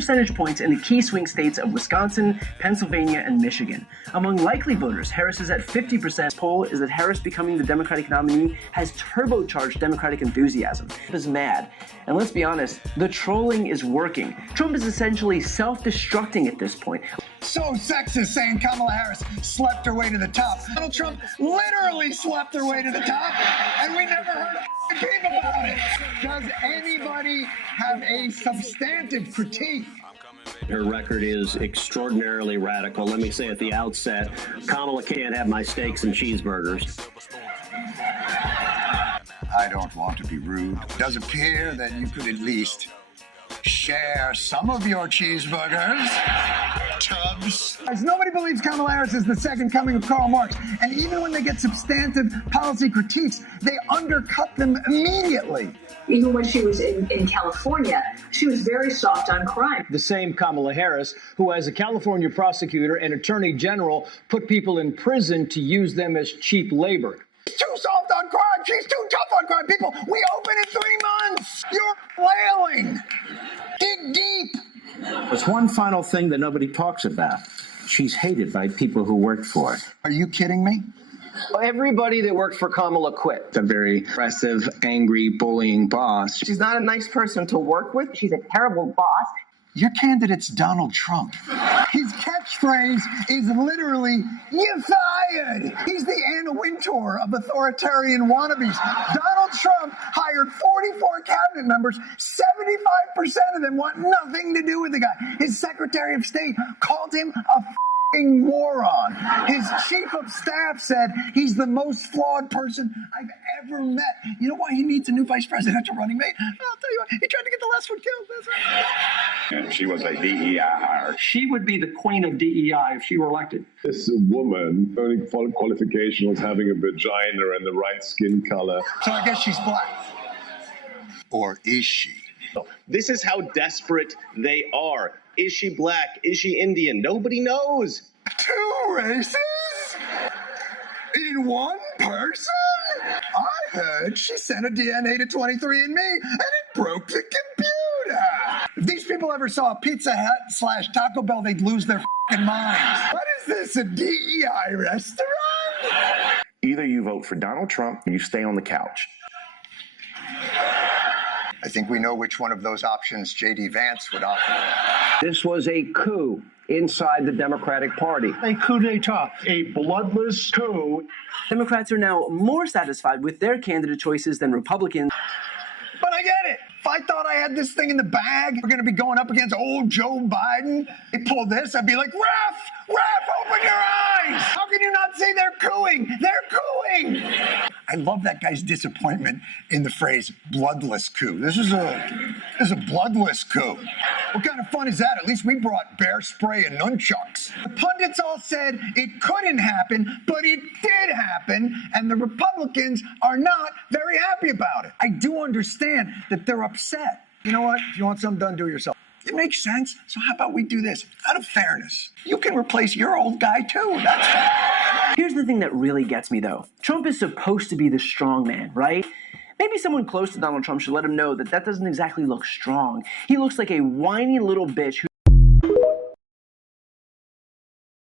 percentage points in the key swing states of Wisconsin, Pennsylvania, and Michigan. Among likely voters, Harris is at 50%. Poll is that Harris becoming the Democratic nominee has turbocharged Democratic enthusiasm. Trump is mad. And let's be honest, the trolling is working. Trump is essentially self-destructing at this point. So sexist saying Kamala Harris slept her way to the top. Donald Trump literally slept her way to the top, and we never heard a peep about it. Does anybody have a substantive critique? Her record is extraordinarily radical. Let me say at the outset, Kamala can't have my steaks and cheeseburgers. I don't want to be rude. It does appear that you could at least share some of your cheeseburgers. Tubs. Nobody believes Kamala Harris is the second coming of Karl Marx. And even when they get substantive policy critiques, they undercut them immediately. Even when she was in California, she was very soft on crime. The same Kamala Harris, who as a California prosecutor and attorney general put people in prison to use them as cheap labor. She's too soft on crime. She's too tough on crime. People, we open in 3 months. You're flailing. Dig deep. There's one final thing that nobody talks about. She's hated by people who worked for her. Are you kidding me? Everybody that worked for Kamala quit. A very aggressive, angry, bullying boss. She's not a nice person to work with. She's a terrible boss. Your candidate's Donald Trump. His catchphrase is literally, "You're fired." He's the Anna Wintour of authoritarian wannabes. Donald Trump hired 44 cabinet members. 75% of them want nothing to do with the guy. His Secretary of State called him a f***ing moron. His chief of staff said he's the most flawed person I've ever met. You know why he needs a new vice presidential running mate? I'll tell you what, he tried to get the last one killed. That's right. And she was a DEI hire. She would be the queen of DEI if she were elected. This woman, only qualification was having a vagina and the right skin color. So I guess she's black. Or is she? This is how desperate they are. Is she black? Is she Indian? Nobody knows. 2 races? In one person? I heard she sent a DNA to 23andMe and it broke the computer. If these people ever saw a Pizza Hut / Taco Bell, they'd lose their f***ing minds. What is this, a DEI restaurant? Either you vote for Donald Trump or you stay on the couch. I think we know which one of those options J.D. Vance would offer. This was a coup inside the Democratic Party. A coup d'etat, a bloodless coup. Democrats are now more satisfied with their candidate choices than Republicans. But I get it. If I thought I had this thing in the bag, we're going to be going up against old Joe Biden. They pull this, I'd be like, Ref, open your eyes. How can you not see they're cooing? They're cooing. I love that guy's disappointment in the phrase bloodless coup. This is a bloodless coup. What kind of fun is that? At least we brought bear spray and nunchucks. The pundits all said it couldn't happen, but it did happen, and the Republicans are not very happy about it. I do understand that they're upset. You know what? If you want something done, do it yourself. It makes sense. So how about we do this? Out of fairness, you can replace your old guy too. That's fair. Here's the thing that really gets me though. Trump is supposed to be the strong man, right? Maybe someone close to Donald Trump should let him know that that doesn't exactly look strong. He looks like a whiny little bitch who